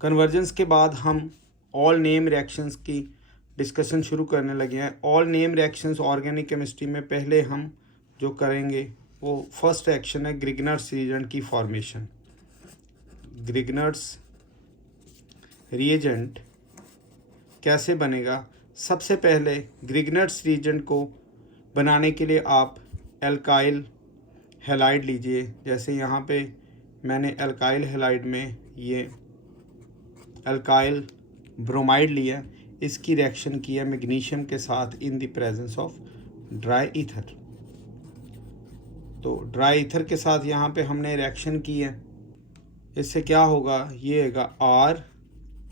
Convergence के बाद हम ऑल नेम रिएक्शंस की डिस्कशन शुरू करने लगे हैं। All name reactions organic chemistry में पहले हम जो करेंगे वो फर्स्ट रिएक्शन है ग्रिग्नर्स रिएजेंट की फॉर्मेशन। ग्रिग्नर्स रिएजेंट कैसे बनेगा? सबसे पहले ग्रिग्नर्स रिएजेंट को बनाने के लिए आप एल्काइल हैलाइड लीजिए। जैसे यहाँ पे मैंने एल्काइल हैलाइड में ये एल्काइल ब्रोमाइड लिया, इसकी रिएक्शन की है मैग्नीशियम के साथ in the presence of dry ether. तो ड्राई ईथर के साथ यहाँ पे हमने रिएक्शन की है। इससे क्या होगा? ये होगा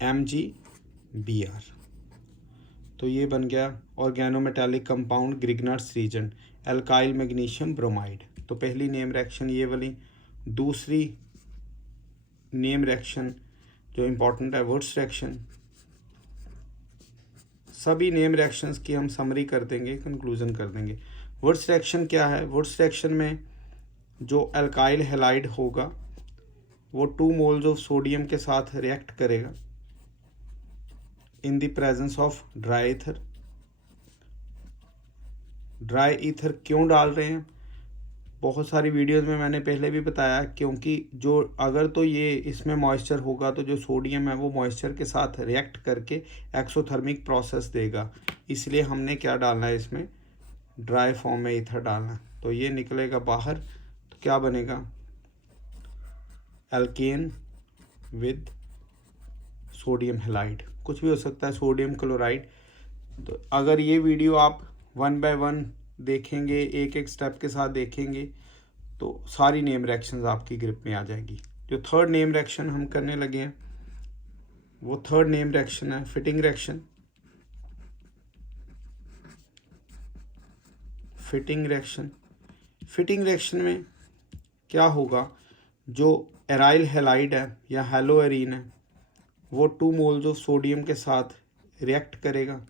RMgBr। तो ये बन गया organometallic compound Grignard's reagent alkyl magnesium bromide. तो पहली नेम रिएक्शन ये वाली। दूसरी नेम रिएक्शन जो इम्पोर्टेंट है वुड्स रिएक्शन। सभी नेम रिएक्शंस की हम समरी कर देंगे, कंक्लूजन कर देंगे। वुड्स रिएक्शन क्या है? वुड्स रिएक्शन में जो एल्काइल हैलाइड होगा वो 2 मोल्स ऑफ सोडियम के साथ रिएक्ट करेगा in the presence of dry ether. Dry ether क्यों डाल रहे हैं? बहुत सारी वीडियोस में मैंने पहले भी बताया, क्योंकि जो अगर तो ये इसमें मॉइस्चर होगा तो जो सोडियम है वो मॉइस्चर के साथ रिएक्ट करके एक्सोथर्मिक प्रोसेस देगा। इसलिए हमने क्या डालना है इसमें? ड्राई फॉर्म में ईथर डालना है। तो ये निकलेगा बाहर। तो क्या बनेगा? एल्केन विद सोडियम हैलाइड, कुछ भी हो सकता है, सोडियम क्लोराइड। तो अगर ये वीडियो आप 1 बाय 1 देखेंगे, एक एक स्टेप के साथ देखेंगे, तो सारी नेम रिएक्शंस आपकी ग्रिप में आ जाएगी। जो थर्ड नेम रिएक्शन हम करने लगे हैं वो थर्ड नेम रिएक्शन है fitting reaction. Fittig reaction, Fittig reaction में क्या होगा? जो एराइल हैलाइड है या हेलोएरीन है वो 2 मोल्स ऑफ सोडियम के साथ रिएक्ट करेगा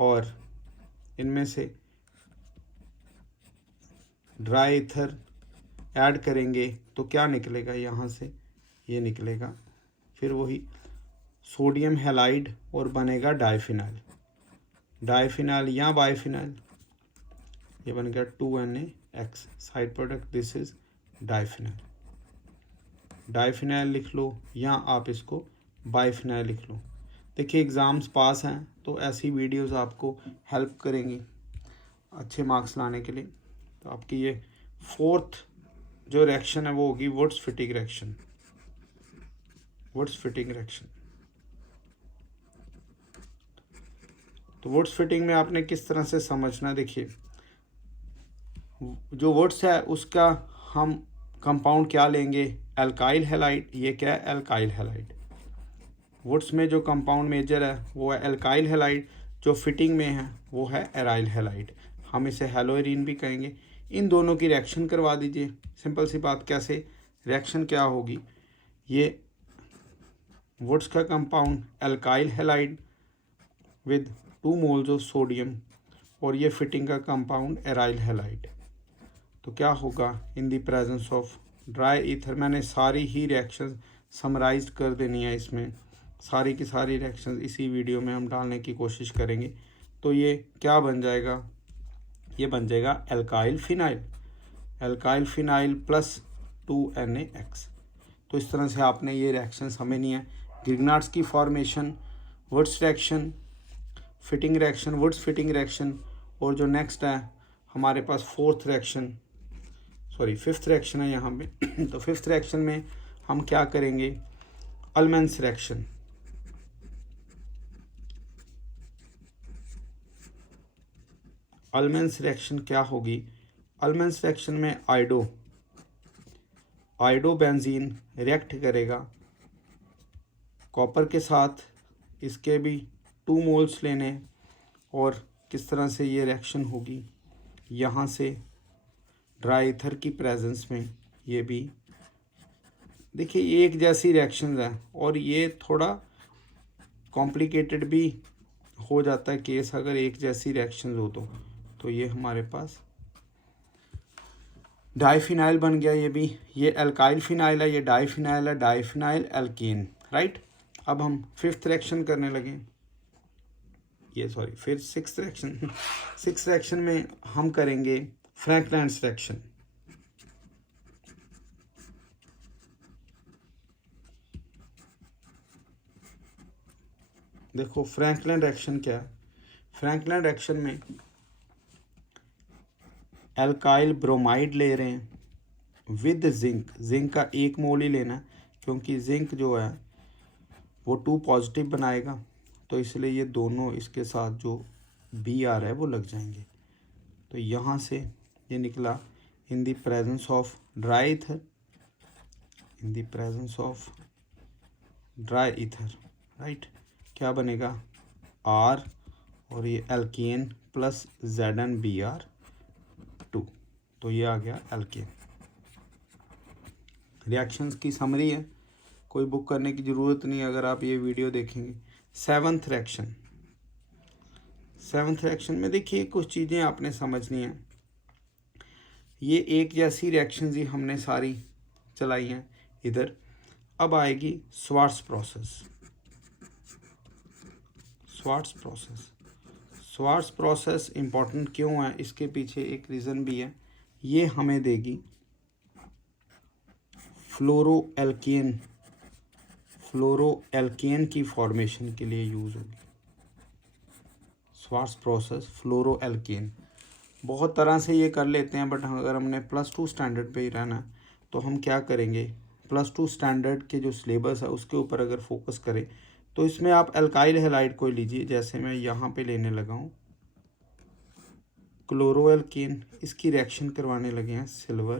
और इनमें से ड्राई ईथर ऐड करेंगे तो क्या निकलेगा? यहाँ से ये निकलेगा फिर वही सोडियम हैलाइड और बनेगा डाइफिनाइल। डाइफिनाइल या बाइफिनाइल, ये बन गया 2NaX side product, this is diphenyl. Diphenyl लिख लो या आप इसको बाइफिनाइल लिख लो। देखिए एग्ज़ाम्स पास हैं तो ऐसी वीडियोस आपको हेल्प करेंगी अच्छे मार्क्स लाने के लिए। तो आपकी ये फोर्थ जो रिएक्शन है वो होगी Wurtz Fittig reaction. Wurtz Fittig reaction, तो वुड्स फिटिंग में आपने किस तरह से समझना, देखिए जो वुड्स है उसका हम कंपाउंड क्या लेंगे? Alkyl halide. ये क्या है? Alkyl halide. वुड्स में जो कंपाउंड मेजर है वो है एल्काइल हैलाइड, जो फिटिंग में है वो है एराइल हैलाइड। हम इसे हेलोएरीन भी कहेंगे। इन दोनों की रिएक्शन करवा दीजिए। सिंपल सी बात, कैसे रिएक्शन क्या होगी? ये वुड्स का compound alkyl halide with 2 moles of sodium और ये फिटिंग का कंपाउंड एराइल हैलाइड। तो क्या होगा? In the presence of dry ether. मैंने सारी ही रिएक्शन समराइज कर देनी है इसमें, सारी की सारी रिएक्शन इसी वीडियो में हम डालने की कोशिश करेंगे। तो ये क्या बन जाएगा? ये बन जाएगा alkyl phenyl. Alkyl phenyl plus 2NaX। तो इस तरह से आपने ये रिएक्शन समझनी है। ग्रिग्नार्ड्स की formation, Wurtz reaction, Fittig reaction, Wurtz Fittig reaction, और जो नेक्स्ट है हमारे पास फिफ्थ रिएक्शन है यहाँ पे। तो फिफ्थ रिएक्शन में हम क्या करेंगे? अल्मेंस रिएक्शन। अल्मेंस रिएक्शन क्या होगी? अल्मेंस रिएक्शन में आयोडोबेंजीन रिएक्ट करेगा कॉपर के साथ। इसके भी 2 मोल्स लेने, और किस तरह से ये रिएक्शन होगी? यहाँ से ड्राई ईथर की प्रेजेंस में ये भी, देखिए एक जैसी रिएक्शन है और ये थोड़ा कॉम्प्लिकेटेड भी हो जाता है केस अगर एक जैसी रिएक्शन हो तो ये हमारे पास डाइफिनाइल बन गया। ये भी, ये एल्काइल फिनाइल है, ये डाइफिनाइल है, डाइफिनाइल एल्केन। राइट। अब हम फिफ्थ रिएक्शन करने लगे, फिर सिक्स्थ रिएक्शन में हम करेंगे फ्रैंकलैंड रिएक्शन। देखो फ्रैंकलैंड रिएक्शन क्या है। फ्रैंकलैंड रिएक्शन में एल्काइल ब्रोमाइड ले रहे हैं विद जिंक। जिंक का 1 मोल ही लेना है, क्योंकि जिंक जो है वो 2 पॉजिटिव बनाएगा, तो इसलिए ये दोनों इसके साथ जो Br है वो लग जाएंगे। तो यहाँ से ये निकला in the presence of dry ether, in the presence of dry ether, right. क्या बनेगा R और ये एल्केन प्लस ZnBr2, तो ये आ गया एल्केन। रिएक्शंस की समरी है, कोई बुक करने की ज़रूरत नहीं अगर आप ये वीडियो देखेंगे। सेवन्थ रिएक्शन में देखिए कुछ चीज़ें आपने समझनी हैं। ये एक जैसी रिएक्शंस ही हमने सारी चलाई हैं इधर। अब आएगी स्वार्ट्स प्रोसेस इम्पॉर्टेंट क्यों है, इसके पीछे एक रीज़न भी है। ये हमें देगी फ्लोरोएल्केन की फॉर्मेशन के लिए यूज़ होगी। स्वार्ट्स प्रोसेस फ्लोरोएल्केन बहुत तरह से ये कर लेते हैं, बट अगर हमने +2 स्टैंडर्ड पे ही रहना है तो हम क्या करेंगे, +2 स्टैंडर्ड के जो सिलेबस है उसके ऊपर अगर फोकस करें तो इसमें आप एल्काइल हैलाइड को लीजिए। जैसे मैं यहाँ पे लेने लगा हूँ क्लोरोएल्केन, इसकी रिएक्शन करवाने लगे हैं सिल्वर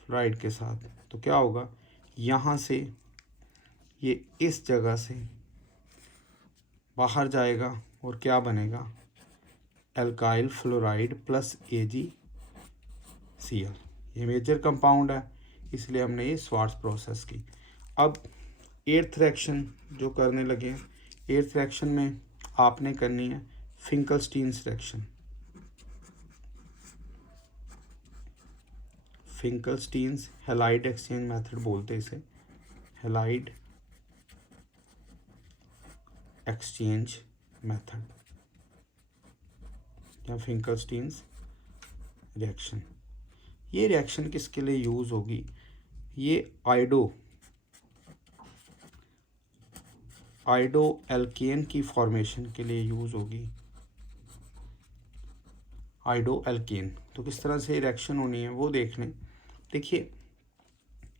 फ्लोराइड के साथ, तो क्या होगा, यहाँ से ये इस जगह से बाहर जाएगा और क्या बनेगा, एल्काइल फ्लोराइड प्लस AgCl। ये मेजर कंपाउंड है, इसलिए हमने ये स्वार्ट्स प्रोसेस की। अब 8th रिएक्शन जो करने लगे हैं, 8th रिएक्शन में आपने करनी है फिंकलस्टीन्स रिएक्शन। फिंकलस्टीन्स हैलाइड एक्सचेंज मेथड बोलते हैं इसे, हैलाइड एक्सचेंज मेथड या फिंकलस्टीन्स रिएक्शन। ये रिएक्शन किसके लिए यूज़ होगी, ये आइडो एल्केन की फॉर्मेशन के लिए यूज़ होगी, आइडो एल्केन। तो किस तरह से रिएक्शन होनी है वो देख लें। देखिए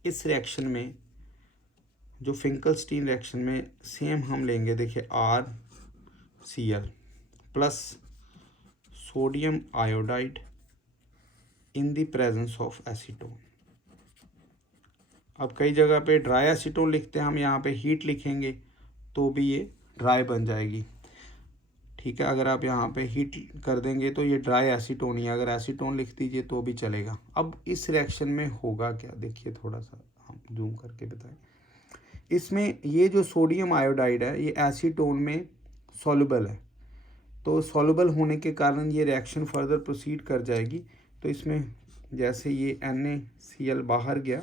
इस रिएक्शन में जो फिंकलस्टीन रिएक्शन में सेम हम लेंगे, देखिए RCl plus sodium iodide in the presence of acetone. अब कई जगह पे ड्राई एसीटोन लिखते हैं, हम यहाँ पे हीट लिखेंगे तो भी ये ड्राई बन जाएगी, ठीक है। अगर आप यहाँ पे हीट कर देंगे तो ये ड्राई एसीटोन ही, अगर एसीटोन लिख दीजिए तो भी चलेगा। अब इस रिएक्शन में होगा क्या, देखिए थोड़ा सा हम जूम करके बताएं। इसमें ये जो सोडियम आयोडाइड है ये एसीटोन में सॉल्युबल है, तो सॉल्युबल होने के कारण ये रिएक्शन फर्दर प्रोसीड कर जाएगी। तो इसमें जैसे ये NaCl बाहर गया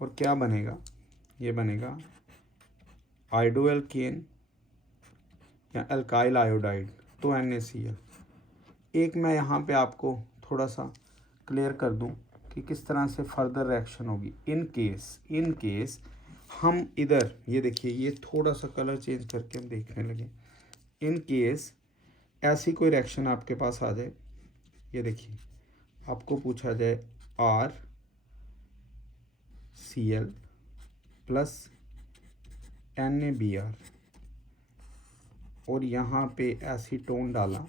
और क्या बनेगा, ये बनेगा आइडो एल्केन या एल्काइल आयोडाइड, तो NaCl। एक मैं यहाँ पे आपको थोड़ा सा क्लियर कर दूँ कि किस तरह से फर्दर रिएक्शन होगी। इन केस हम इधर ये देखिए, ये थोड़ा सा कलर चेंज करके हम देखने लगे। इन केस ऐसी कोई रिएक्शन आपके पास आ जाए, ये देखिए आपको पूछा जाए RCl प्लस NaBr और यहाँ पे एसीटोन डाला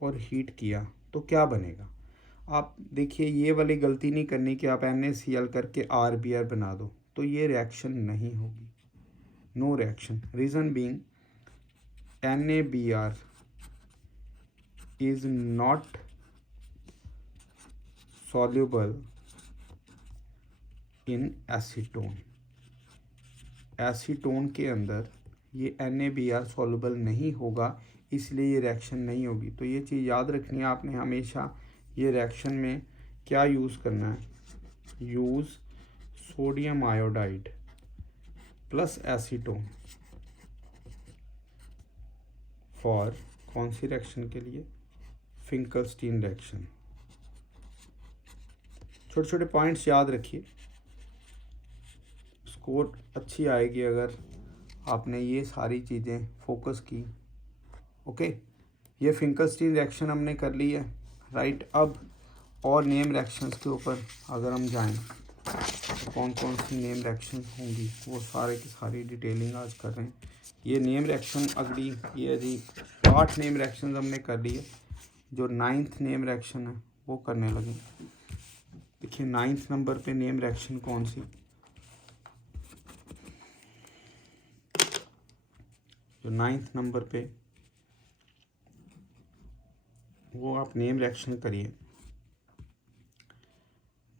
और हीट किया, तो क्या बनेगा। आप देखिए ये वाली गलती नहीं करनी कि आप NaCl करके RBr बना दो, तो ये रिएक्शन नहीं होगी, no reaction. Reason being NaBr is not soluble in acetone। Acetone के अंदर ये NaBr सॉल्युबल नहीं होगा, इसलिए ये रिएक्शन नहीं होगी। तो ये चीज़ याद रखनी है आपने हमेशा, ये रिएक्शन में क्या यूज़ करना है, use sodium iodide plus acetone for कौन सी रिएक्शन के लिए? Finkelstein reaction. छोटे छोटे पॉइंट्स याद रखिए, स्कोर अच्छी आएगी अगर आपने ये सारी चीज़ें फोकस की। ओके, ये फिंकलस्टीन रिएक्शन हमने कर ली है, राइट। अब और नेम रिएक्शंस के ऊपर अगर हम जाएं तो कौन कौन सी नेम रिएक्शन होंगी वो सारे की सारी डिटेलिंग आज कर रहे हैं। ये नेम रिएक्शन अगली, ये जी 8 नेम रिएक्शन हमने कर ली है। जो 9th नेम रिएक्शन है वो करने लगे। देखिए 9th नंबर पे नेम रिएक्शन कौन सी? जो 9th नंबर पे वो आप नेम रिएक्शन करिए,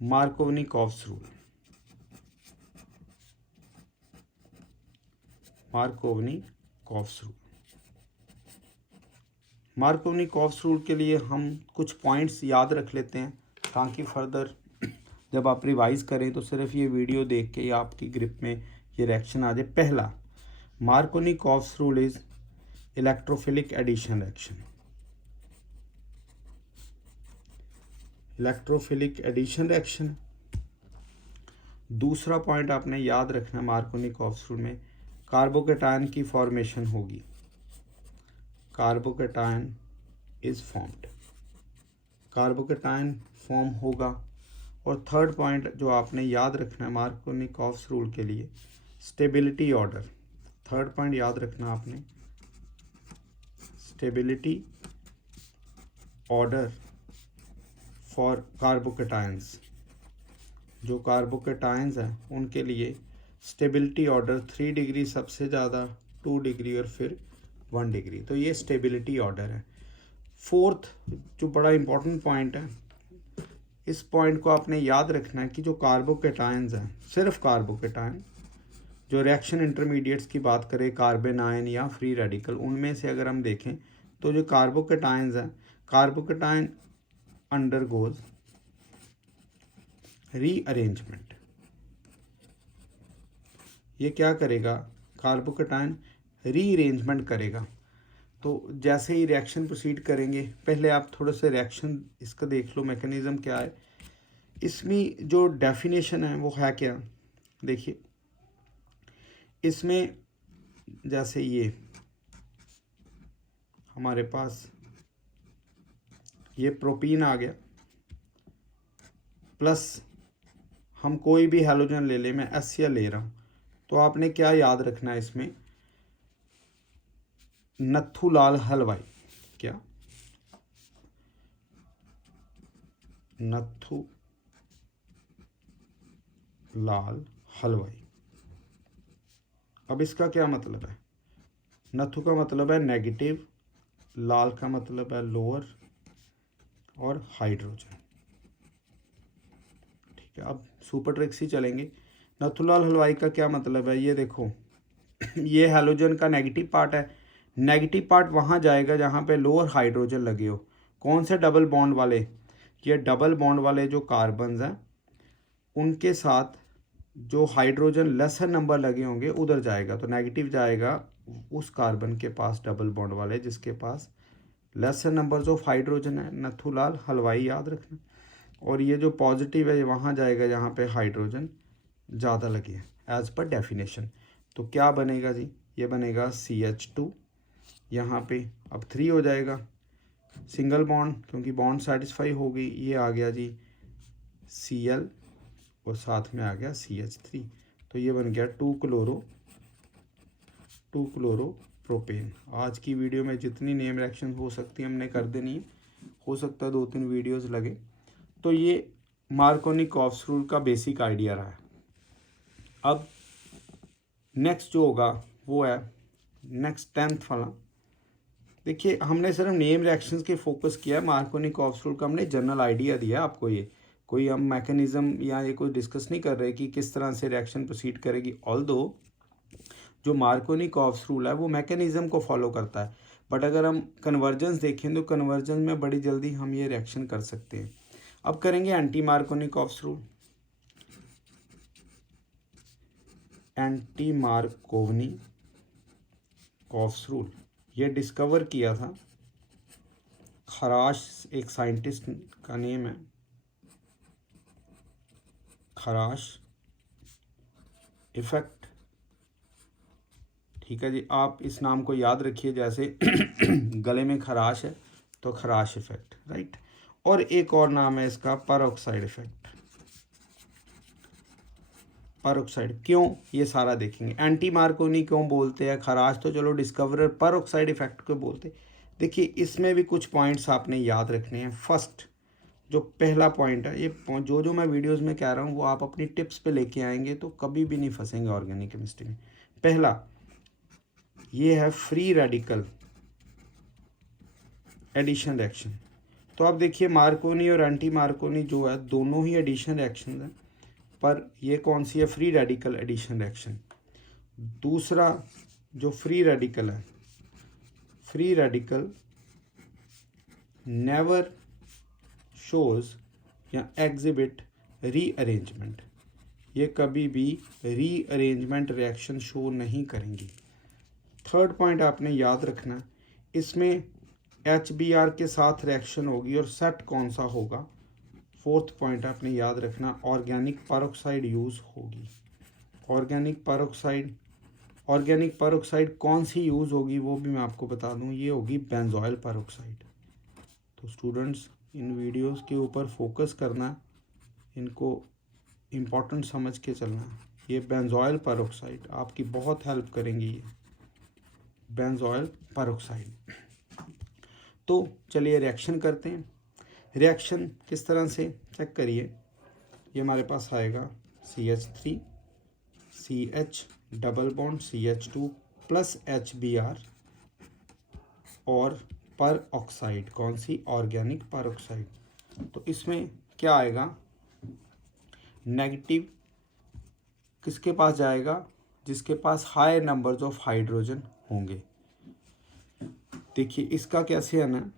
मार्कोवनी-कॉफ्स रूल। मार्कोवनी-कॉफ्स रूल। मार्कोवनी-कॉफ्स रूल के लिए हम कुछ पॉइंट्स याद रख लेते हैं ताकि फर्दर जब आप रिवाइज करें तो सिर्फ ये वीडियो देख के ही आपकी ग्रिप में ये रिएक्शन आ जाए। पहला, Markovnikov's rule is electrophilic addition reaction. Electrophilic addition reaction. दूसरा पॉइंट आपने याद रखना, मार्कोवनी-कॉफ्स रूल में कार्बोकेटायन की फॉर्मेशन होगी। Carbocation is formed, carbocation form होगा। और थर्ड पॉइंट जो आपने याद रखना है मार्कोवनी-कॉफ्स रूल के लिए, स्टेबिलिटी ऑर्डर। थर्ड पॉइंट याद रखना आपने, स्टेबिलिटी ऑर्डर फॉर कार्बोकेटायंस। जो कार्बोकेटायंस हैं उनके लिए स्टेबिलिटी ऑर्डर 3 डिग्री सबसे ज़्यादा, 2 डिग्री और फिर 1 डिग्री। तो ये स्टेबिलिटी ऑर्डर है। फोर्थ जो बड़ा इंपॉर्टेंट पॉइंट है, इस पॉइंट को आपने याद रखना है कि जो कार्बोकेटायंस हैं, सिर्फ कार्बोकेटायन, जो रिएक्शन इंटरमीडिएट्स की बात करें, कार्बन आयन या फ्री रेडिकल, उनमें से अगर हम देखें तो जो कार्बोकेटायंस हैं, कार्बोकेटायन अंडरगोज रीअरेंजमेंट। ये क्या करेगा? कार्बोकेटायन रीअरेंजमेंट करेगा। तो जैसे ही रिएक्शन प्रोसीड करेंगे, पहले आप थोड़ा सा रिएक्शन इसका देख लो, मैकेनिज्म क्या है। इसमें जो डेफिनेशन है वो है क्या? देखिए इसमें जैसे ये हमारे पास ये प्रोपीन आ गया, प्लस हम कोई भी हैलोजन ले लें, मैं HCl ले रहा हूँ, तो आपने क्या याद रखना है इसमें? नथुलाल हलवाई। क्या? नथुलाल हलवाई। अब इसका क्या मतलब है? नथु का मतलब है नेगेटिव, लाल का मतलब है लोअर और हाइड्रोजन। ठीक है, अब सुपर ट्रिक्स ही चलेंगे। नथुलाल हलवाई का क्या मतलब है? ये देखो ये हैलोजन का नेगेटिव पार्ट है। नेगेटिव पार्ट वहाँ जाएगा जहाँ पे लोअर हाइड्रोजन लगे हो। कौन से डबल बॉन्ड वाले? ये डबल बॉन्ड वाले जो कार्बन्स हैं उनके साथ जो हाइड्रोजन लेसर नंबर लगे होंगे उधर जाएगा। तो नेगेटिव जाएगा उस कार्बन के पास, डबल बॉन्ड वाले जिसके पास लेसर नंबर्स ऑफ हाइड्रोजन है। नथुलाल हलवाई याद रखना। और ये जो पॉजिटिव है ये वहाँ जाएगा जहाँ पे हाइड्रोजन ज़्यादा लगे हैं एज पर डेफिनेशन। तो क्या बनेगा जी? ये बनेगा CH2। यहाँ पे अब 3 हो जाएगा, सिंगल बॉन्ड, क्योंकि बॉन्ड सेटिस्फाई हो गई। ये आ गया जी Cl और साथ में आ गया CH3। तो ये बन गया 2 क्लोरोप्रोपेन। आज की वीडियो में जितनी नेम रिएक्शन हो सकती है हमने कर देनी है, हो सकता है 2-3 वीडियोस लगे। तो ये मार्कोवनी-कॉफ्स रूल का बेसिक आइडिया रहा है। अब नेक्स्ट जो होगा वो है नेक्स्ट 10th वाला। देखिए हमने सिर्फ नेम रिएक्शंस के फोकस किया है। मार्कोवनी-कॉफ्स रूल का हमने जनरल आइडिया दिया आपको। ये कोई हम मैकेनिज्म या ये कोई डिस्कस नहीं कर रहे कि किस तरह से रिएक्शन प्रोसीड करेगी। ऑल्दो जो मार्कोवनी-कॉफ्स रूल है वो मैकेनिज्म को फॉलो करता है, बट अगर हम कन्वर्जेंस देखें तो कन्वर्जेंस में बड़ी जल्दी हम ये रिएक्शन कर सकते हैं। अब करेंगे anti Markovnikov's rule. Anti Markovnikov's rule, ये डिस्कवर किया था खराश, एक साइंटिस्ट का नेम है खराश इफेक्ट। ठीक है जी, आप इस नाम को याद रखिए, जैसे गले में खराश है तो खराश इफेक्ट, राइट। और एक और नाम है इसका परऑक्साइड इफेक्ट। परऑक्साइड क्यों, ये सारा देखेंगे। एंटी मार्कोनी क्यों बोलते हैं, खराश तो चलो डिस्कवरर, परऑक्साइड इफेक्ट क्यों बोलते। देखिए इसमें भी कुछ पॉइंट्स आपने याद रखने हैं। फर्स्ट जो पहला पॉइंट है, ये जो मैं वीडियोस में कह रहा हूँ वो आप अपनी टिप्स पे लेके आएंगे तो कभी भी नहीं फंसेंगे ऑर्गेनिक केमिस्ट्री में। पहला ये है फ्री रेडिकल एडिशन रिएक्शन। तो आप देखिए मार्कोनी और एंटी मार्कोनी जो है दोनों ही एडिशन रिएक्शन हैं, पर ये कौन सी है, फ्री रेडिकल एडिशन रिएक्शन। दूसरा जो फ्री रेडिकल है, फ्री रेडिकल नेवर शोज या एग्जिबिट रीअरेंजमेंट, ये कभी भी रीअरेंजमेंट रिएक्शन शो नहीं करेंगी। थर्ड पॉइंट आपने याद रखना, इसमें HBr के साथ रिएक्शन होगी और सेट कौन सा होगा। फोर्थ पॉइंट आपने याद रखना, ऑर्गेनिक परऑक्साइड यूज़ होगी। ऑर्गेनिक परऑक्साइड कौन सी यूज़ होगी वो भी मैं आपको बता दूं, ये होगी बेंजोइल परऑक्साइड। तो स्टूडेंट्स इन वीडियोस के ऊपर फोकस करना, इनको इम्पोर्टेंट समझ के चलना। ये बेंजोइल परऑक्साइड आपकी बहुत हेल्प करेंगी, ये बेंजोइल परऑक्साइड। तो चलिए रिएक्शन करते हैं। रिएक्शन किस तरह से चेक करिए, ये हमारे पास आएगा CH3 CH double bond CH2 plus HBr और पर ऑक्साइड, कौन सी, ऑर्गेनिक पर ऑक्साइड। तो इसमें क्या आएगा, नेगेटिव किसके पास जाएगा, जिसके पास हाई नंबर्स ऑफ हाइड्रोजन होंगे। देखिए इसका कैसे है ना,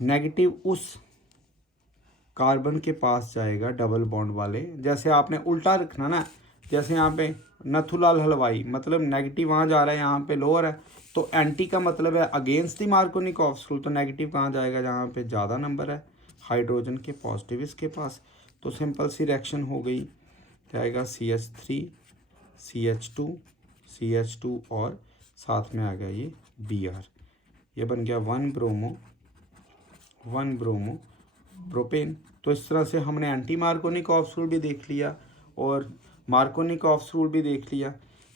नेगेटिव उस कार्बन के पास जाएगा डबल बॉन्ड वाले, जैसे आपने उल्टा रखना ना, जैसे यहाँ पे नथुलाल हलवाई, मतलब नेगेटिव वहाँ जा रहा है, यहाँ पे लोअर है, तो एंटी का मतलब है against the Markovnikov coughs rule, तो नेगेटिव कहाँ जाएगा, जहाँ पे ज़्यादा नंबर है हाइड्रोजन के, पॉजिटिव इसके पास। तो सिंपल सी रिएक्शन हो गई, जाएगा CH3 CH2 CH2 और साथ में आ गया ये Br, ये बन गया 1 ब्रोमो प्रोपेन। तो इस तरह से हमने एंटी मार्कोनिक ऑफ्स रूल भी देख लिया और मार्कोनिक ऑफ्स रूल भी देख लिया।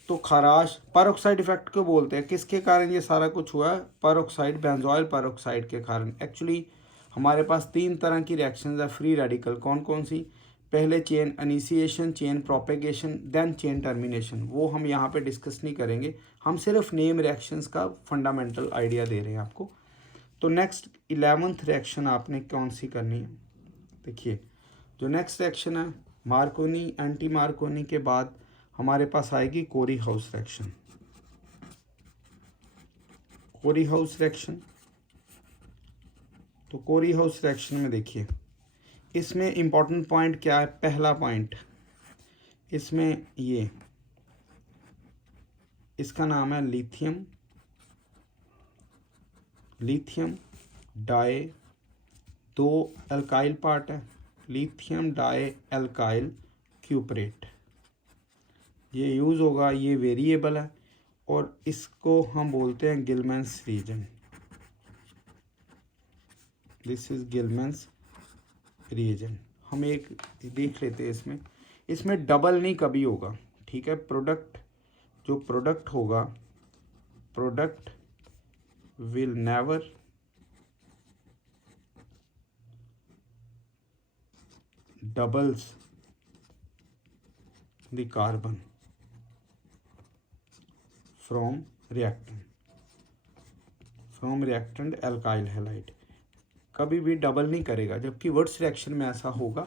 तो खराश परऑक्साइड इफेक्ट को बोलते हैं, किसके कारण ये सारा कुछ हुआ है, परऑक्साइड, बेंजोइल परऑक्साइड के कारण। एक्चुअली हमारे पास 3 तरह की रिएक्शंस है फ्री रेडिकल, कौन कौन सी, पहले chain initiation, chain propagation, then chain termination, वो हम यहाँ पे डिस्कस नहीं करेंगे, हम सिर्फ नेम रिएक्शंस का फंडामेंटल आइडिया दे रहे हैं आपको। तो नेक्स्ट 11th रिएक्शन आपने कौन सी करनी है, देखिए जो नेक्स्ट रिएक्शन है मार्कोनी एंटी मार्कोनी के बाद हमारे पास आएगी कोरी हाउस रिएक्शन। कोरी हाउस रिएक्शन, तो कोरी हाउस रिएक्शन में देखिए इसमें इंपॉर्टेंट पॉइंट क्या है, पहला पॉइंट इसमें ये इसका नाम है लिथियम डाई, 2 अल्काइल पार्ट है, लिथियम डाई अल्काइल क्यूपरेट, ये यूज़ होगा, ये वेरिएबल है और इसको हम बोलते हैं Gilman's reagent. This is Gilman's reagent. हम एक देख लेते हैं, इसमें डबल नहीं कभी होगा, ठीक है। जो प्रोडक्ट होगा, product will never doubles the carbon from reactant alkyl halide, कभी भी डबल नहीं करेगा, जबकि वर्ड्स रिएक्शन में ऐसा होगा।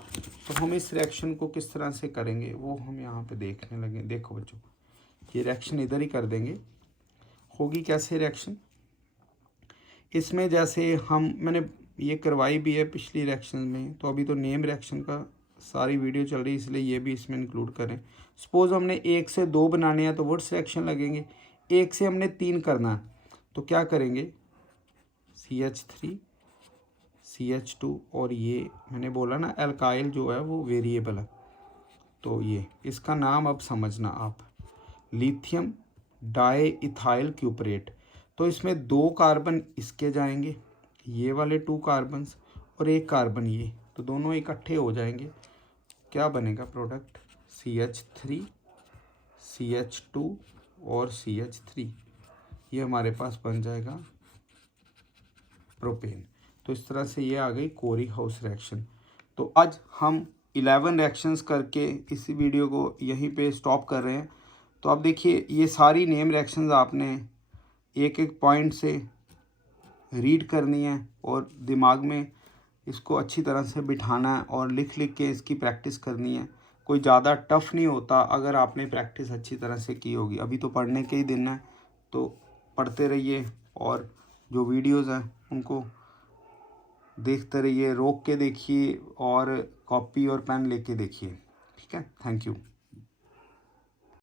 तो हम इस रिएक्शन को किस तरह से करेंगे वो हम यहाँ पे देखने लगे। देखो बच्चों, ये रिएक्शन इधर ही कर देंगे। होगी कैसे रिएक्शन, इसमें जैसे मैंने ये करवाई भी है पिछली रिएक्शन में, तो अभी तो नेम रिएक्शन का सारी वीडियो चल रही है इसलिए ये भी इसमें इंक्लूड करें। सपोज़ हमने 1 से 2 बनाने हैं तो व्हाट्स रिएक्शन लगेंगे। 1 से हमने 3 करना है तो क्या करेंगे, CH3 CH2 और ये मैंने बोला ना एल्काइल जो है वो वेरिएबल है, तो ये इसका नाम अब समझना आप, लिथियम डाईइथाइल क्यूपरेट। तो इसमें 2 कार्बन इसके जाएंगे, ये वाले 2 कार्बन्स और 1 कार्बन ये, तो दोनों इकट्ठे हो जाएंगे। क्या बनेगा प्रोडक्ट, CH3 CH2 और CH3, ये हमारे पास बन जाएगा प्रोपेन। तो इस तरह से ये आ गई कोरी हाउस रिएक्शन। तो आज हम 11 रिएक्शंस करके इस वीडियो को यहीं पे स्टॉप कर रहे हैं। तो अब देखिए ये सारी नेम रिएक्शंस आपने एक एक पॉइंट से रीड करनी है और दिमाग में इसको अच्छी तरह से बिठाना है और लिख लिख के इसकी प्रैक्टिस करनी है। कोई ज़्यादा टफ नहीं होता अगर आपने प्रैक्टिस अच्छी तरह से की होगी। अभी तो पढ़ने के ही दिन है तो पढ़ते रहिए और जो वीडियोज़ हैं उनको देखते रहिए, रोक के देखिए और कॉपी और पेन लेके देखिए। ठीक है, थैंक यू।